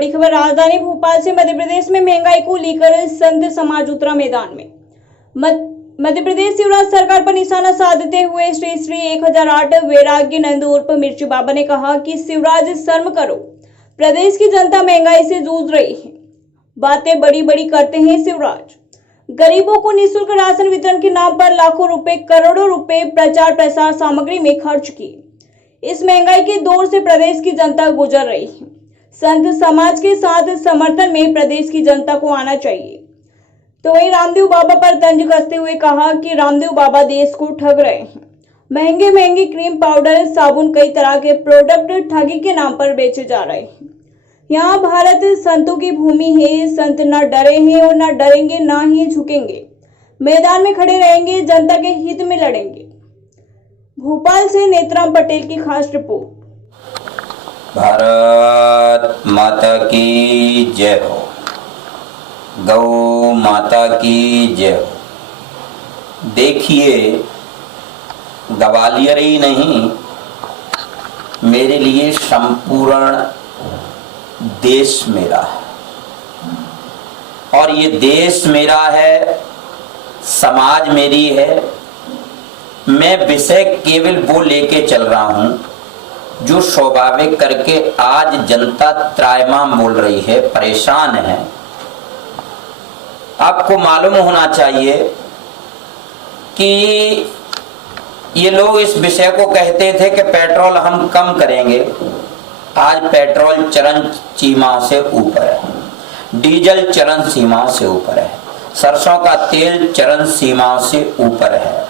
बड़ी खबर राजधानी भोपाल से मध्य प्रदेश में महंगाई को लेकर संत समाज उतरा मैदान में। मध्य प्रदेश शिवराज सरकार पर निशाना साधते हुए श्री श्री 1008 वैराग्य नंद उर्फ मिर्ची बाबा ने कहा कि शिवराज शर्म करो, प्रदेश की जनता महंगाई से जूझ रही है। बातें बड़ी बड़ी करते हैं शिवराज। गरीबों को निःशुल्क राशन वितरण के नाम पर लाखों रुपए करोड़ों रुपए प्रचार प्रसार सामग्री में खर्च किए। इस महंगाई के दौर से प्रदेश की जनता गुजर रही है। संत समाज के साथ समर्थन में प्रदेश की जनता को आना चाहिए। तो वहीं रामदेव बाबा पर तंज कसते हुए कहा कि रामदेव बाबा देश को ठग रहे हैं। महंगे महंगे क्रीम पाउडर साबुन कई तरह के प्रोडक्ट ठगी के नाम पर बेचे जा रहे हैं। यहाँ भारत संतों की भूमि है। संत न डरे हैं और न डरेंगे, ना ही झुकेंगे। मैदान में खड़े रहेंगे, जनता के हित में लड़ेंगे। भोपाल से नेत्राम पटेल की खास रिपोर्ट। भारत माता की जय हो। गौ माता की जय हो। देखिए, ग्वालियर ही नहीं, मेरे लिए संपूर्ण देश मेरा है और ये देश मेरा है, समाज मेरी है। मैं विषय केवल वो लेके चल रहा हूं जो स्वाभाविक करके आज जनता त्रायमाम बोल रही है, परेशान है। आपको मालूम होना चाहिए कि ये लोग इस विषय को कहते थे कि पेट्रोल हम कम करेंगे। आज पेट्रोल चरम सीमा से ऊपर है, डीजल चरम सीमा से ऊपर है, सरसों का तेल चरम सीमा से ऊपर है।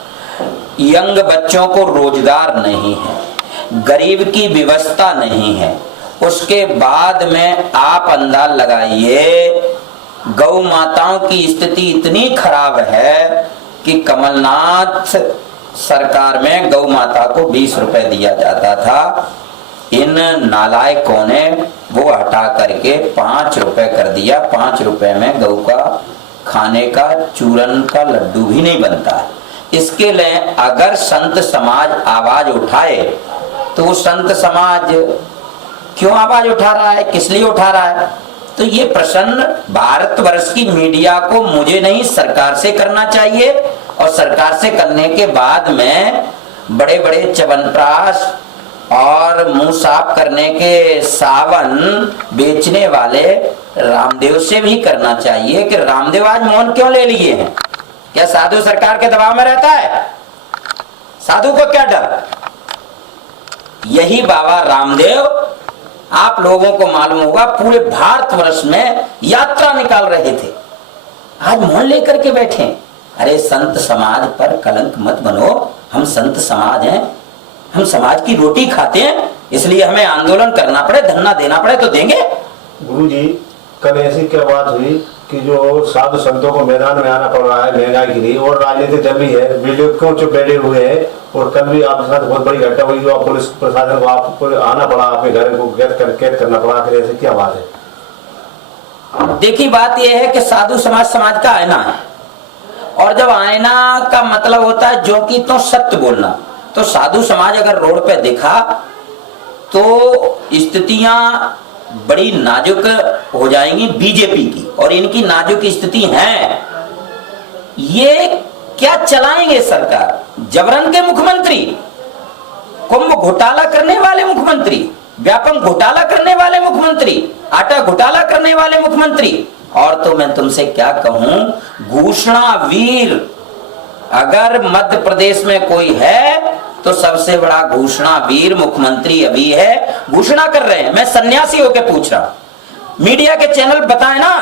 यंग बच्चों को रोजगार नहीं है, गरीब की व्यवस्था नहीं है। उसके बाद में आप अंदाज लगाइए, गौ माताओं की स्थिति इतनी खराब है कि कमलनाथ सरकार में गौ माता को 20 रुपए दिया जाता था। इन नालायकों ने वो हटा करके 5 रुपए कर दिया। 5 रुपए में गौ का खाने का चूरन का लड्डू भी नहीं बनता है। इसके लिए अगर संत समाज आवाज उठाए तो संत समाज क्यों आवाज उठा रहा है, किस लिए उठा रहा है? तो ये प्रश्न भारतवर्ष की मीडिया को, मुझे नहीं, सरकार से करना चाहिए। और सरकार से करने के बाद में बड़े बड़े च्यवनप्राश और मुंह साफ करने के सावन बेचने वाले रामदेव से भी करना चाहिए कि रामदेव आज मौन क्यों ले लिए हैं? क्या साधु सरकार के दबाव में रहता है? साधु को क्या डर? यही बाबा रामदेव, आप लोगों को मालूम होगा, पूरे भारतवर्ष में यात्रा निकाल रहे थे, आज मौन लेकर के बैठे। अरे संत समाज पर कलंक मत बनो। हम संत समाज हैं, हम समाज की रोटी खाते हैं, इसलिए हमें आंदोलन करना पड़े, धरना देना पड़े तो देंगे। गुरुजी, कल ऐसी क्या बात हुई कि जो साधु संतों को मैदान में आना पड़ रहा है महंगाई के लिए, और राजनीति चल रही है, वीडियो क्यों चुप बैठे हुए हैं? और कल भी आपके साथ बहुत बड़ी घटना हुई जो पुलिस प्रशासन को आपको आना पड़ा, अपने घर को कैद करना पड़ा। आखिर ऐसी क्या बात है? देखिए, बात यह है कि साधु समाज का आईना है, और जब आईना का मतलब होता है जो कि तो सत्य बोलना, तो साधु समाज अगर रोड पे दिखा तो स्थितियां बड़ी नाजुक हो जाएंगी बीजेपी की, और इनकी नाजुक स्थिति है। ये क्या चलाएंगे सरकार? जबरन के मुख्यमंत्री, कुंभ घोटाला करने वाले मुख्यमंत्री, व्यापम घोटाला करने वाले मुख्यमंत्री, आटा घोटाला करने वाले मुख्यमंत्री। और तो मैं तुमसे क्या कहूं, घोषणा वीर अगर मध्य प्रदेश में कोई है तो सबसे बड़ा घोषणा वीर मुख्यमंत्री अभी है। घोषणा कर रहे हैं, मैं सन्यासी होकर पूछ रहा हूं, मीडिया के चैनल बताए ना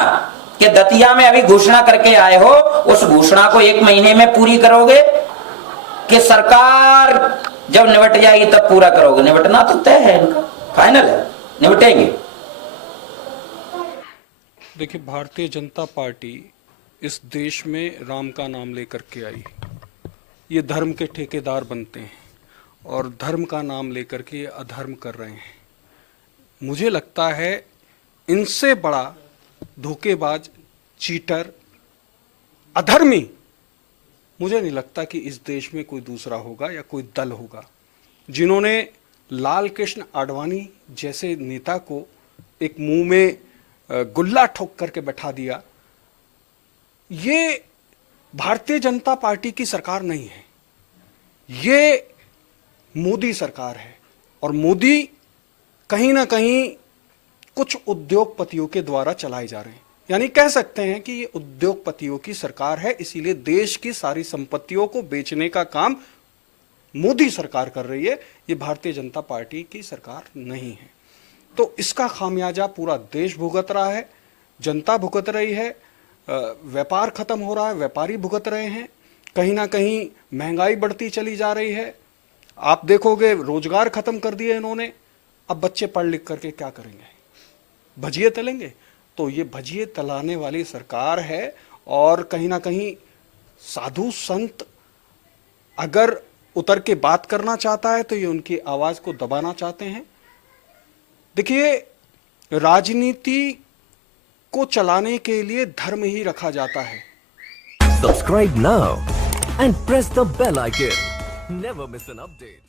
कि दतिया में अभी घोषणा करके आए हो, उस घोषणा को 1 महीने में पूरी करोगे कि सरकार जब निपट जाएगी तब पूरा करोगे? निपटना तो तय है, इनका फाइनल है, निपटेंगे। देखिए, भारतीय जनता पार्टी इस देश में राम का नाम लेकर के आई। ये धर्म के ठेकेदार बनते हैं और धर्म का नाम लेकर के अधर्म कर रहे हैं। मुझे लगता है इनसे बड़ा धोखेबाज, चीटर, अधर्मी मुझे नहीं लगता कि इस देश में कोई दूसरा होगा या कोई दल होगा जिन्होंने लाल कृष्ण आडवाणी जैसे नेता को एक मुंह में गुल्ला ठोक करके बैठा दिया। ये भारतीय जनता पार्टी की सरकार नहीं है, ये मोदी सरकार है। और मोदी कहीं ना कहीं कुछ उद्योगपतियों के द्वारा चलाए जा रहे हैं, यानी कह सकते हैं कि ये उद्योगपतियों की सरकार है। इसीलिए देश की सारी संपत्तियों को बेचने का काम मोदी सरकार कर रही है, ये भारतीय जनता पार्टी की सरकार नहीं है। तो इसका खामियाजा पूरा देश भुगत रहा है, जनता भुगत रही है, व्यापार खत्म हो रहा है, व्यापारी भुगत रहे हैं, कहीं ना कहीं महंगाई बढ़ती चली जा रही है। आप देखोगे रोजगार खत्म कर दिए इन्होंने। अब बच्चे पढ़ लिख करके क्या करेंगे? भजिए तलेंगे। तो ये भजिए तलाने वाली सरकार है। और कहीं ना कहीं साधु संत अगर उतर के बात करना चाहता है तो ये उनकी आवाज को दबाना चाहते हैं। देखिए, राजनीति को चलाने के लिए धर्म ही रखा जाता है। Subscribe now and press the bell icon. Never miss an update.